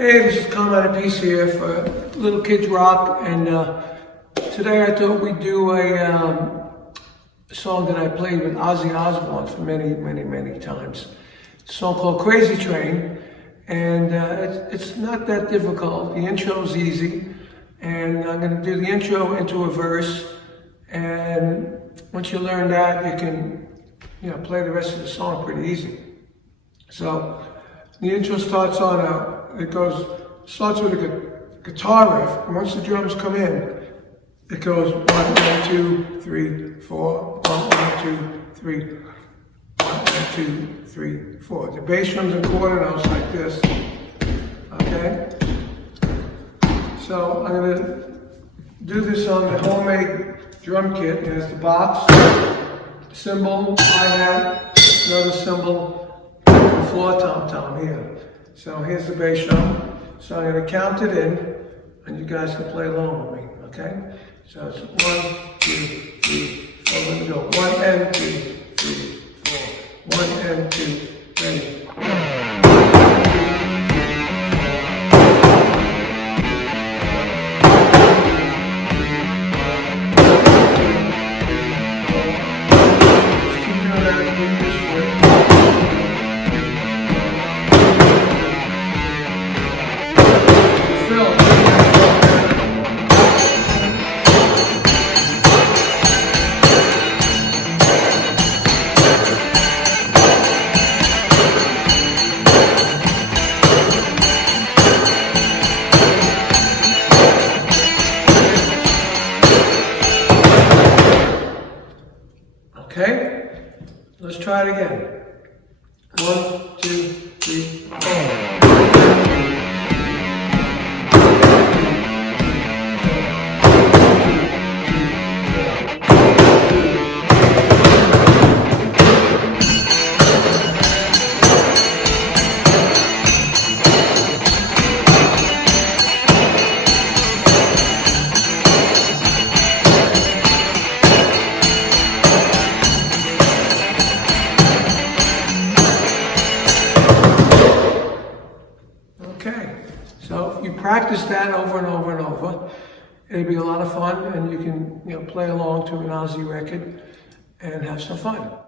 Hey, this is Carmine Appice here for Little Kids Rock, and today I thought we'd do a song that I played with Ozzy Osbourne for many times. It's a song called Crazy Train, and it's not that difficult. The intro's easy, and I'm going to do the intro into a verse, and once you learn that, you can play the rest of the song pretty easy. So the intro starts on starts with a guitar riff, and once the drums come in, it goes 1, 2, 3, 4, 1, 2, 3, 1, 2, 3, 4. The bass drums and quarter notes like this. Okay? So I'm going to do this on the homemade drum kit. It has the box, cymbal, hi-hat, another cymbal, and floor tom-tom here. So here's the bass drum. So I'm going to count it in, and you guys can play along with me, okay? So it's 1, 2, 3, 4. Let me go. 1 and 2, 3, 4. 1 and 2, ready. Okay, let's try it again. 1, 2, 3, 4. Okay, so if you practice that over and over and over, it'll be a lot of fun, and you can play along to an Ozzy record and have some fun.